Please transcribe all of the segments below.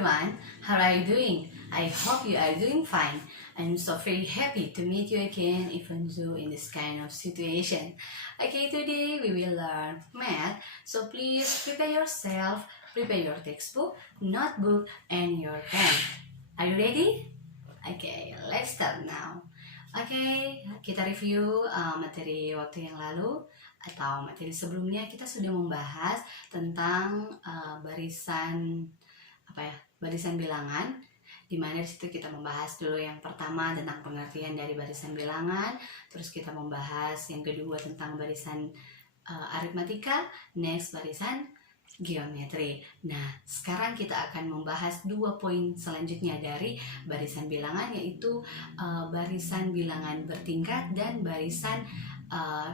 everyone, how are you doing? I hope you are doing fine. I'm so very happy to meet you again even though in this kind of situation. Okay, today we will learn math, so please prepare yourself, prepare your textbook, notebook, and your pen. Are you ready? Okay, let's start now. Oke, kita review materi waktu yang lalu atau materi sebelumnya. Kita sudah membahas tentang barisan barisan bilangan, di mana disitu kita membahas dulu yang pertama tentang pengertian dari barisan bilangan, terus kita membahas yang kedua tentang barisan aritmatika, next barisan geometri. Nah, sekarang kita akan membahas 2 poin selanjutnya dari barisan bilangan, yaitu barisan bilangan bertingkat dan barisan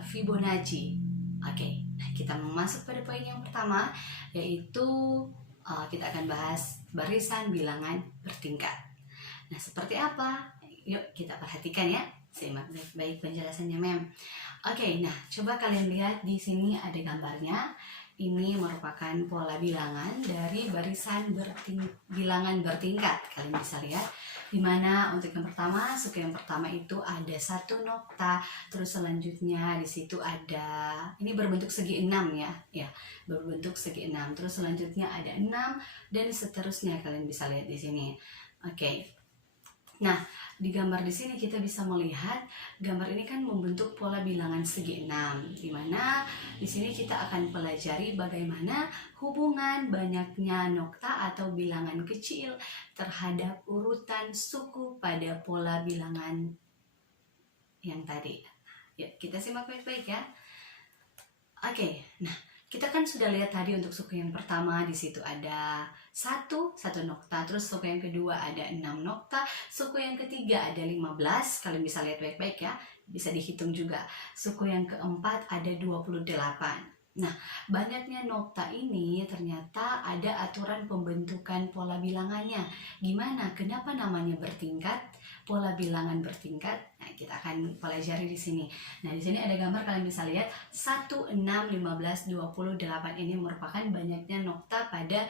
Fibonacci. Oke, kita masuk pada poin yang pertama, yaitu kita akan bahas barisan bilangan bertingkat. Nah, seperti apa? Yuk kita perhatikan ya. Simak baik-baik penjelasannya, Mem. Oke, nah coba kalian lihat di sini ada gambarnya. Ini merupakan pola bilangan dari barisan bilangan bertingkat. Kalian bisa lihat di mana untuk yang pertama, suku yang pertama itu ada 1 nokta, terus selanjutnya di situ ada, ini berbentuk segi 6 ya, berbentuk segi 6. Terus selanjutnya ada 6 dan seterusnya, kalian bisa lihat di sini. Oke. Nah, di gambar di sini kita bisa melihat gambar ini kan membentuk pola bilangan segi 6, di mana di sini kita akan pelajari bagaimana hubungan banyaknya nokta atau bilangan kecil terhadap urutan suku pada pola bilangan yang tadi. Yuk kita simak baik-baik ya. Oke, nah kita kan sudah lihat tadi untuk suku yang pertama di situ ada 1 nokta, terus suku yang kedua ada 6 nokta, suku yang ketiga ada 15, kalian bisa lihat baik-baik ya, bisa dihitung juga. Suku yang keempat ada 28. Nah, banyaknya nokta ini ternyata ada aturan pembentukan pola bilangannya. Gimana? Kenapa namanya bertingkat? Pola bilangan bertingkat. Nah, kita akan pelajari di sini. Nah, di sini ada gambar, kalian bisa lihat 1, 6, 15, 28 ini merupakan banyaknya nokta pada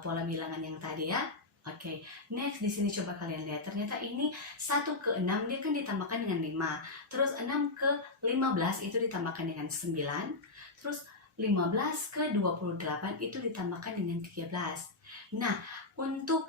pola bilangan yang tadi ya. Oke, next di sini coba kalian lihat, ternyata ini 1 ke 6 dia kan ditambahkan dengan 5. Terus 6 ke 15 itu ditambahkan dengan 9. Terus 15 ke 28 itu ditambahkan dengan 13. Nah, untuk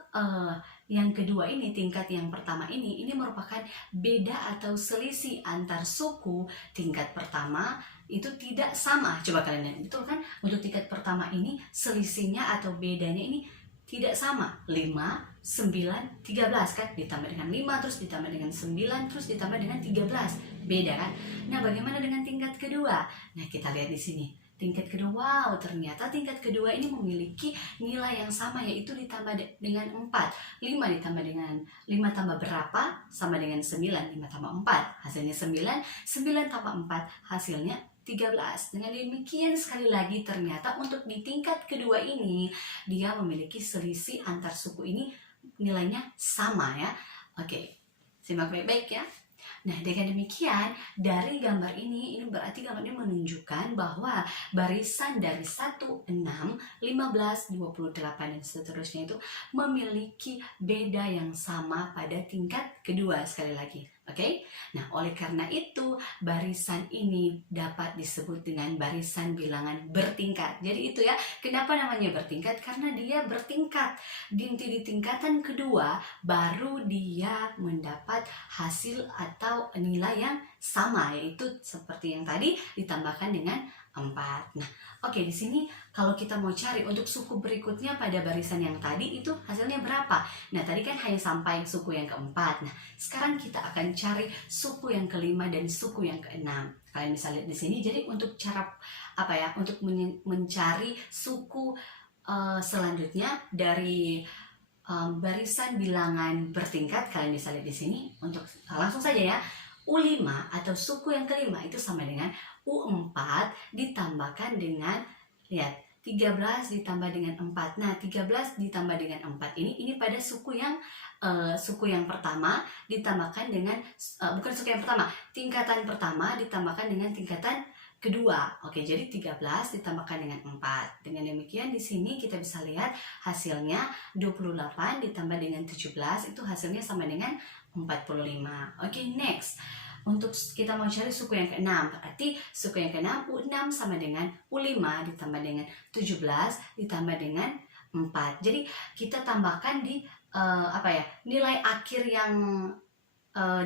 yang kedua ini, tingkat yang pertama ini merupakan beda atau selisih antar suku tingkat pertama itu tidak sama. Coba kalian lihat, betul kan? Untuk tingkat pertama ini selisihnya atau bedanya ini tidak sama. 5, 9, 13 kan? Ditambah dengan 5, terus ditambah dengan 9, terus ditambah dengan 13. Beda kan? Nah, bagaimana dengan tingkat kedua? Nah, kita lihat di sini. Tingkat kedua, wow, ternyata tingkat kedua ini memiliki nilai yang sama, yaitu ditambah dengan 4. 5 ditambah dengan 5 tambah berapa? Sama dengan 9. 5 tambah 4 hasilnya 9. 9 tambah 4 hasilnya 13. Dengan demikian, sekali lagi ternyata untuk di tingkat kedua ini dia memiliki selisih antar suku ini nilainya sama ya. Oke, simak baik-baik ya. Nah, dengan demikian dari gambar ini berarti gambar ini menunjukkan bahwa barisan dari 1, 6, 15, 28 dan seterusnya itu memiliki beda yang sama pada tingkat kedua sekali lagi. Oke? Nah, oleh karena itu barisan ini dapat disebut dengan barisan bilangan bertingkat. Jadi itu ya, kenapa namanya bertingkat? Karena dia bertingkat. Di tingkatan kedua baru dia mendapat hasil atau nilai yang sama, yaitu seperti yang tadi ditambahkan dengan 4. Nah, oke, di sini kalau kita mau cari untuk suku berikutnya pada barisan yang tadi itu hasilnya berapa? Nah, tadi kan hanya sampai suku yang keempat. Nah, sekarang kita akan cari suku yang kelima dan suku yang keenam. Kalian bisa lihat di sini. Jadi untuk cara untuk mencari suku selanjutnya dari barisan bilangan bertingkat, kalian bisa lihat di sini. Untuk langsung saja ya, U5 atau suku yang kelima itu sama dengan U4 ditambahkan dengan, lihat, 13 ditambah dengan 4. Nah, 13 ditambah dengan 4 ini pada suku yang pertama ditambahkan dengan bukan suku yang pertama, tingkatan pertama ditambahkan dengan tingkatan kedua. Oke, jadi 13 ditambahkan dengan 4. Dengan demikian di sini kita bisa lihat hasilnya 28 ditambah dengan 17 itu hasilnya sama dengan 45. Oke, next. Untuk kita mau cari suku yang ke-6, berarti suku yang ke-6 U6 sama dengan U5 ditambah dengan 17 ditambah dengan 4. Jadi kita tambahkan di nilai akhir yang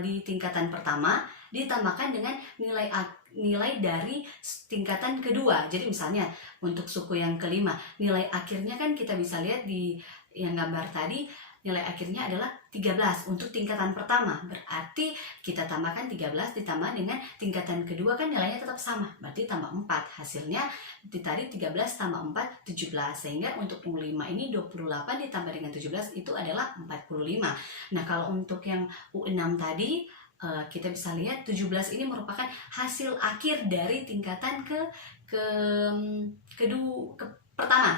di tingkatan pertama ditambahkan dengan nilai dari tingkatan kedua. Jadi misalnya untuk suku yang kelima, nilai akhirnya kan kita bisa lihat di yang gambar tadi, nilai akhirnya adalah 13 untuk tingkatan pertama. Berarti kita tambahkan 13 ditambah dengan tingkatan kedua kan nilainya tetap sama. Berarti tambah 4. Hasilnya tadi 13 tambah 4, 17. Sehingga untuk U5 ini 28 ditambah dengan 17 itu adalah 45. Nah, kalau untuk yang U6 tadi kita bisa lihat 17 ini merupakan hasil akhir dari tingkatan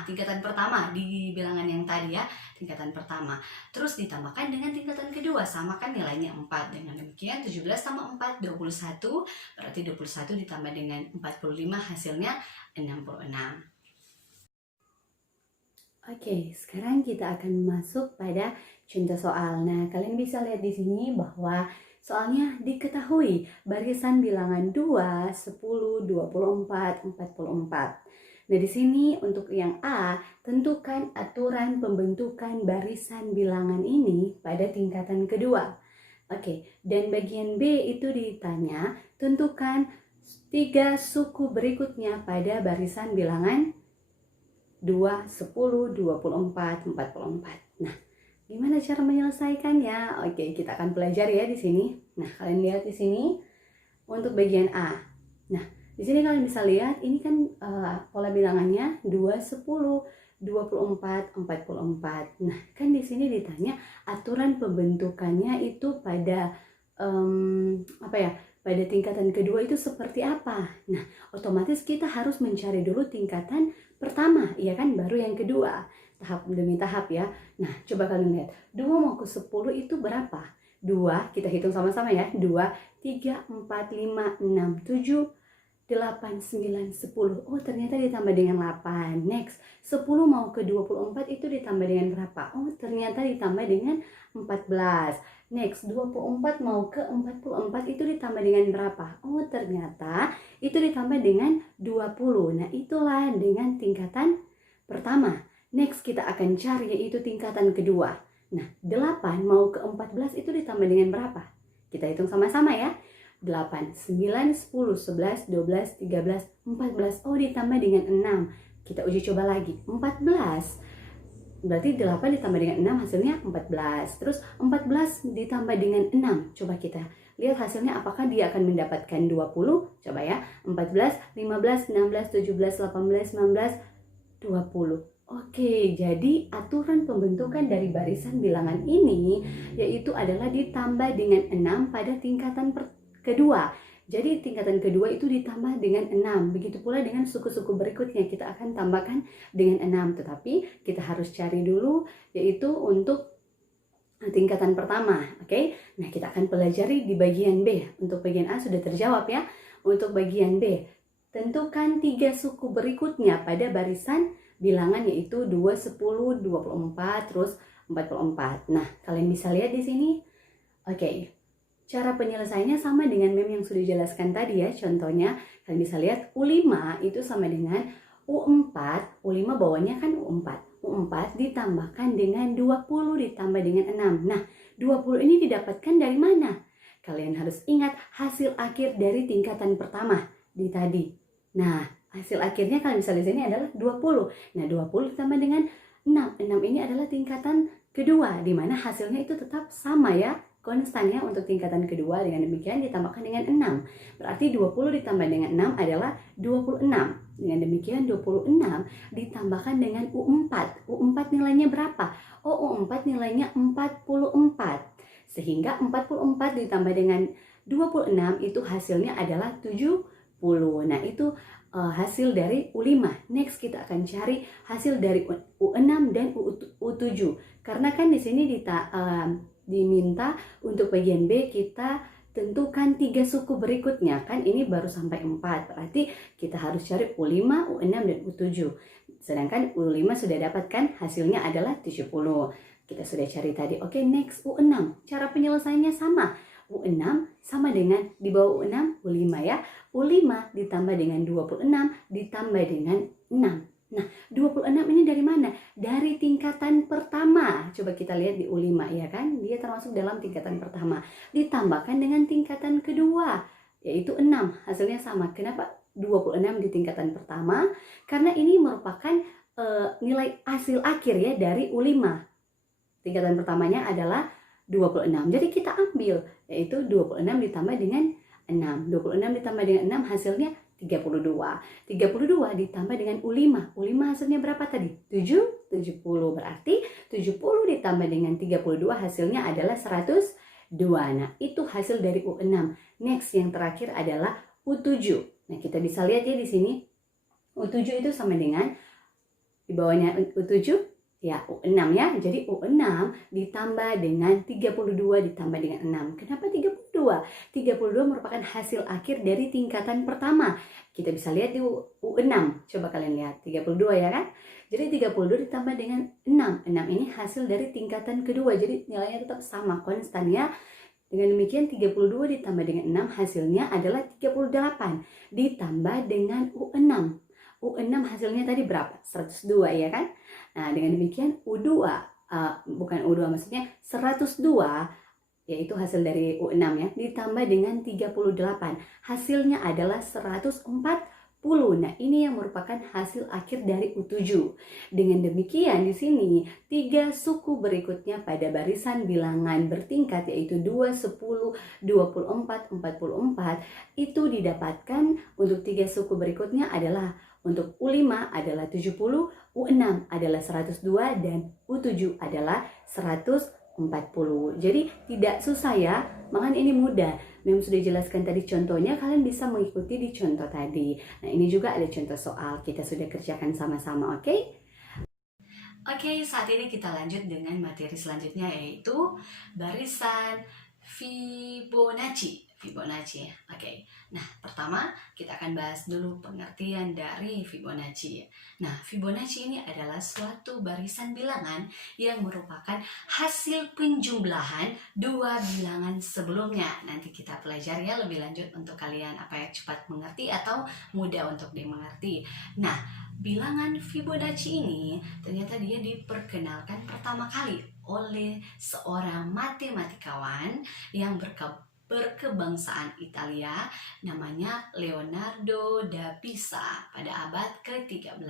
tingkatan pertama di bilangan yang tadi ya, tingkatan pertama. Terus ditambahkan dengan tingkatan kedua, sama kan nilainya 4. Dengan demikian 17 tambah 4, 21. Berarti 21 ditambah dengan 45 hasilnya 66. Oke, sekarang kita akan masuk pada contoh soal. Nah, kalian bisa lihat di sini bahwa soalnya diketahui barisan bilangan 2, 10, 24, 44. Nah, di sini untuk yang A, tentukan aturan pembentukan barisan bilangan ini pada tingkatan kedua. Oke, dan bagian B itu ditanya, tentukan 3 suku berikutnya pada barisan bilangan 2, 10, 24, 44. Nah, gimana cara menyelesaikannya? Oke, kita akan pelajari ya di sini. Nah, kalian lihat di sini untuk bagian A. Nah, di sini kalian bisa lihat ini kan pola bilangannya 2, 10, 24, 44. Nah, kan di sini ditanya aturan pembentukannya itu pada pada tingkatan kedua itu seperti apa? Nah, otomatis kita harus mencari dulu tingkatan pertama, ya kan? Baru yang kedua, tahap demi tahap ya. Nah, coba kalian lihat, 2 mau ke 10 itu berapa? 2, kita hitung sama-sama ya. 2, 3, 4, 5, 6, 7, 8, 9, 10. Oh, ternyata ditambah dengan 8. Next, 10 mau ke 24 itu ditambah dengan berapa? Oh, ternyata ditambah dengan 14. Next, 24 mau ke 44 itu ditambah dengan berapa? Oh, ternyata itu ditambah dengan 20. Nah, itulah dengan tingkatan pertama. Next, kita akan cari yaitu tingkatan kedua. Nah, 8 mau ke 14 itu ditambah dengan berapa? Kita hitung sama-sama ya. 8, 9, 10, 11, 12, 13, 14. Oh, ditambah dengan 6. Kita uji coba lagi. 14. Berarti 8 ditambah dengan 6 hasilnya 14. Terus 14 ditambah dengan 6. Coba kita lihat hasilnya apakah dia akan mendapatkan 20. Coba ya. 14, 15, 16, 17, 18, 19, 20. Oke, jadi aturan pembentukan dari barisan bilangan ini yaitu adalah ditambah dengan 6 pada tingkatan kedua. Jadi tingkatan kedua itu ditambah dengan 6. Begitu pula dengan suku-suku berikutnya kita akan tambahkan dengan 6. Tetapi kita harus cari dulu yaitu untuk tingkatan pertama. Oke. Nah, kita akan pelajari di bagian B. Untuk bagian A sudah terjawab ya. Untuk bagian B, tentukan 3 suku berikutnya pada barisan bilangan yaitu 2, 10, 24, terus 44. Nah, kalian bisa lihat di sini. Oke. Cara penyelesaiannya sama dengan meme yang sudah dijelaskan tadi ya. Contohnya, kalian bisa lihat U5 itu sama dengan U4. U5 bawahnya kan U4. U4 ditambahkan dengan 20 ditambah dengan 6. Nah, 20 ini didapatkan dari mana? Kalian harus ingat hasil akhir dari tingkatan pertama di tadi. Nah, hasil akhirnya kalian bisa lihat sini adalah 20. Nah, 20 ditambah dengan 6. 6 ini adalah tingkatan kedua, di mana hasilnya itu tetap sama ya. Konstannya untuk tingkatan kedua, dengan demikian ditambahkan dengan 6. Berarti 20 ditambah dengan 6 adalah 26. Dengan demikian 26 ditambahkan dengan U4. U4 nilainya berapa? Oh, U4 nilainya 44. Sehingga 44 ditambah dengan 26 itu hasilnya adalah 70. Nah, itu hasil dari U5. Next kita akan cari hasil dari U6 dan U7. Karena kan di sini diminta untuk bagian B kita tentukan 3 suku berikutnya. Kan ini baru sampai 4, berarti kita harus cari U5, U6, dan U7. Sedangkan U5 sudah dapat kan, hasilnya adalah 70. Kita sudah cari tadi. Oke, next U6. Cara penyelesaiannya sama. U6 sama dengan di bawah U6, U5 ya. U5 ditambah dengan 26 ditambah dengan 6. Nah, 26 ini dari mana? Dari tingkatan pertama. Coba kita lihat di U5 ya kan. Dia termasuk dalam tingkatan pertama. Ditambahkan dengan tingkatan kedua, yaitu 6. Hasilnya sama. Kenapa 26 di tingkatan pertama? Karena ini merupakan nilai hasil akhir ya dari U5. Tingkatan pertamanya adalah 26. Jadi kita ambil, yaitu 26 ditambah dengan 6. 26 ditambah dengan 6 hasilnya 32. 32 ditambah dengan U5. U5 hasilnya berapa tadi? 70. Berarti 70 ditambah dengan 32 hasilnya adalah 102. Nah, itu hasil dari U6. Next, yang terakhir adalah U7. Nah, kita bisa lihat ya di sini. U7 itu sama dengan di bawahnya U7 ya U6 ya. Jadi U6 ditambah dengan 32 ditambah dengan 6. Kenapa 32? 32 merupakan hasil akhir dari tingkatan pertama. Kita bisa lihat di U6. Coba kalian lihat 32 ya kan. Jadi 32 ditambah dengan 6. 6 ini hasil dari tingkatan kedua. Jadi nilainya tetap sama, konstan ya. Dengan demikian 32 ditambah dengan 6 hasilnya adalah 38. Ditambah dengan U6. U6 hasilnya tadi berapa? 102 ya kan? Nah, dengan demikian U2, bukan U2 maksudnya 102, yaitu hasil dari U6 ya, ditambah dengan 38. Hasilnya adalah 140. Nah, ini yang merupakan hasil akhir dari U7. Dengan demikian di sini 3 suku berikutnya pada barisan bilangan bertingkat yaitu 2, 10, 24, 44 itu didapatkan untuk 3 suku berikutnya adalah untuk U5 adalah 70, U6 adalah 102, dan U7 adalah 140. Jadi tidak susah ya, makanya ini mudah. Memang sudah jelaskan tadi contohnya, kalian bisa mengikuti di contoh tadi. Nah, ini juga ada contoh soal, kita sudah kerjakan sama-sama, oke? Oke, saat ini kita lanjut dengan materi selanjutnya yaitu barisan Fibonacci. Fibonacci. Oke. Nah, pertama kita akan bahas dulu pengertian dari Fibonacci. Nah, Fibonacci ini adalah suatu barisan bilangan yang merupakan hasil penjumlahan dua bilangan sebelumnya. Nanti kita pelajari ya lebih lanjut untuk kalian apa yang cepat mengerti atau mudah untuk dimengerti. Nah, bilangan Fibonacci ini ternyata dia diperkenalkan pertama kali oleh seorang matematikawan yang berkebangsaan Italia namanya Leonardo da Pisa pada abad ke-13.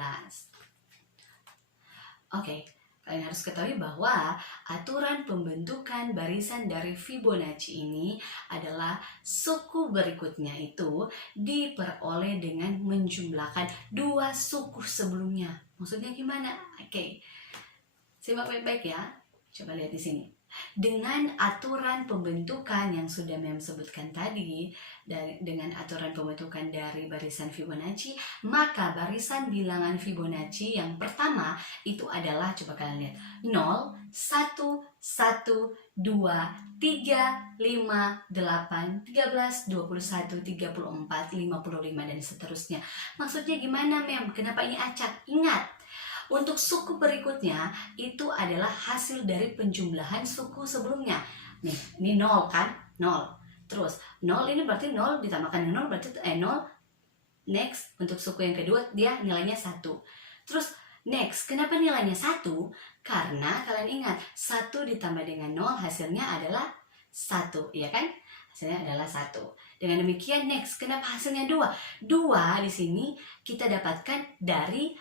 Oke, kalian harus ketahui bahwa aturan pembentukan barisan dari Fibonacci ini adalah suku berikutnya itu diperoleh dengan menjumlahkan dua suku sebelumnya. Maksudnya gimana? Oke, simak baik-baik ya. Coba lihat di sini. Dengan aturan pembentukan yang sudah Mem sebutkan tadi, dengan aturan pembentukan dari barisan Fibonacci, maka barisan bilangan Fibonacci yang pertama itu adalah, coba kalian lihat, 0, 1, 1, 2, 3, 5, 8, 13, 21, 34, 55, dan seterusnya. Maksudnya gimana Mem? Kenapa ini acak? Ingat, untuk suku berikutnya itu adalah hasil dari penjumlahan suku sebelumnya. Nih, ini 0 kan? 0. Terus 0 ini berarti 0 ditambahkan dengan 0 berarti 0. Next, untuk suku yang kedua dia nilainya 1. Terus next, kenapa nilainya 1? Karena kalian ingat 1 ditambah dengan 0 hasilnya adalah 1, ya kan? Hasilnya adalah 1. Dengan demikian next, kenapa hasilnya 2? 2 di sini kita dapatkan dari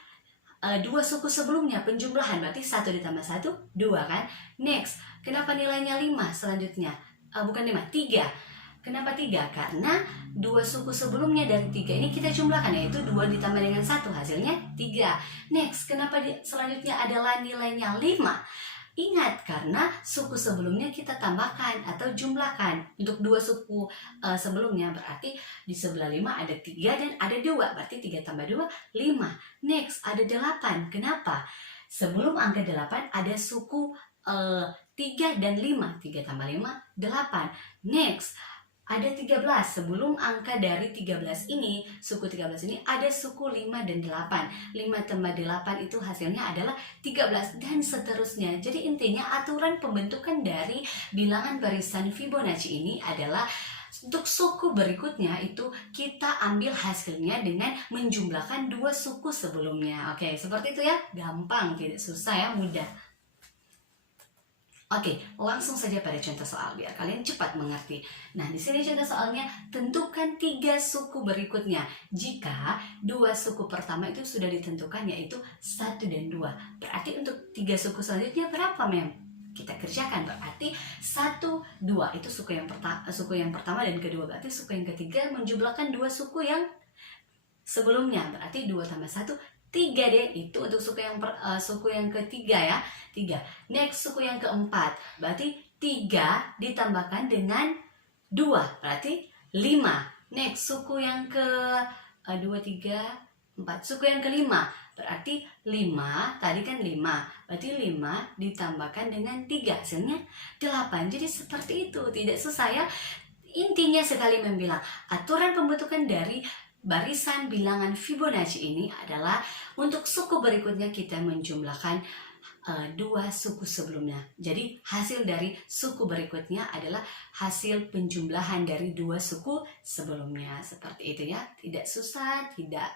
dua suku sebelumnya, penjumlahan, berarti 1 ditambah 1, 2 kan? Next, kenapa nilainya 5 selanjutnya? Bukan 5, 3. Kenapa 3? Karena dua suku sebelumnya dari 3 ini kita jumlahkan, yaitu 2 ditambah dengan 1, hasilnya 3. Next, kenapa selanjutnya adalah nilainya 5? Ingat, karena suku sebelumnya kita tambahkan atau jumlahkan. Untuk dua suku sebelumnya berarti di sebelah 5 ada 3 dan ada 2. Berarti 3 tambah 2, 5. Next, ada 8. Kenapa? Sebelum angka 8 ada suku 3 dan 5. 3 tambah 5, 8. Next, ada 13. Sebelum angka dari 13 ini, suku 13 ini ada suku 5 dan 8. 5 tambah 8 itu hasilnya adalah 13 dan seterusnya. Jadi intinya aturan pembentukan dari bilangan barisan Fibonacci ini adalah untuk suku berikutnya itu kita ambil hasilnya dengan menjumlahkan dua suku sebelumnya. Oke, seperti itu ya. Gampang, tidak susah ya, mudah. Oke, langsung saja pada contoh soal biar kalian cepat mengerti. Nah, di sini contoh soalnya, tentukan 3 suku berikutnya. Jika 2 suku pertama itu sudah ditentukan yaitu 1 dan 2. Berarti untuk 3 suku selanjutnya berapa, Mem? Kita kerjakan, berarti 1, 2 itu suku yang pertama dan kedua. Berarti suku yang ketiga menjumlahkan 2 suku yang sebelumnya. Berarti 2 tambah 1 3 deh, itu untuk suku yang ketiga ya, 3. Next suku yang keempat, berarti 3 ditambahkan dengan 2, berarti 5. Next suku yang ke 2, 3, 4, suku yang kelima, berarti 5, tadi kan 5, berarti 5 ditambahkan dengan 3, hasilnya 8. Jadi seperti itu, tidak susah ya. Intinya sekali membilang, aturan pembentukan dari barisan bilangan Fibonacci ini adalah untuk suku berikutnya kita menjumlahkan 2 suku sebelumnya. Jadi hasil dari suku berikutnya adalah hasil penjumlahan dari 2 suku sebelumnya. Seperti itu ya, tidak susah, tidak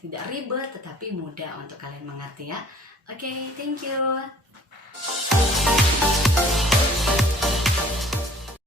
tidak ribet, tetapi mudah untuk kalian mengerti ya. Oke, thank you.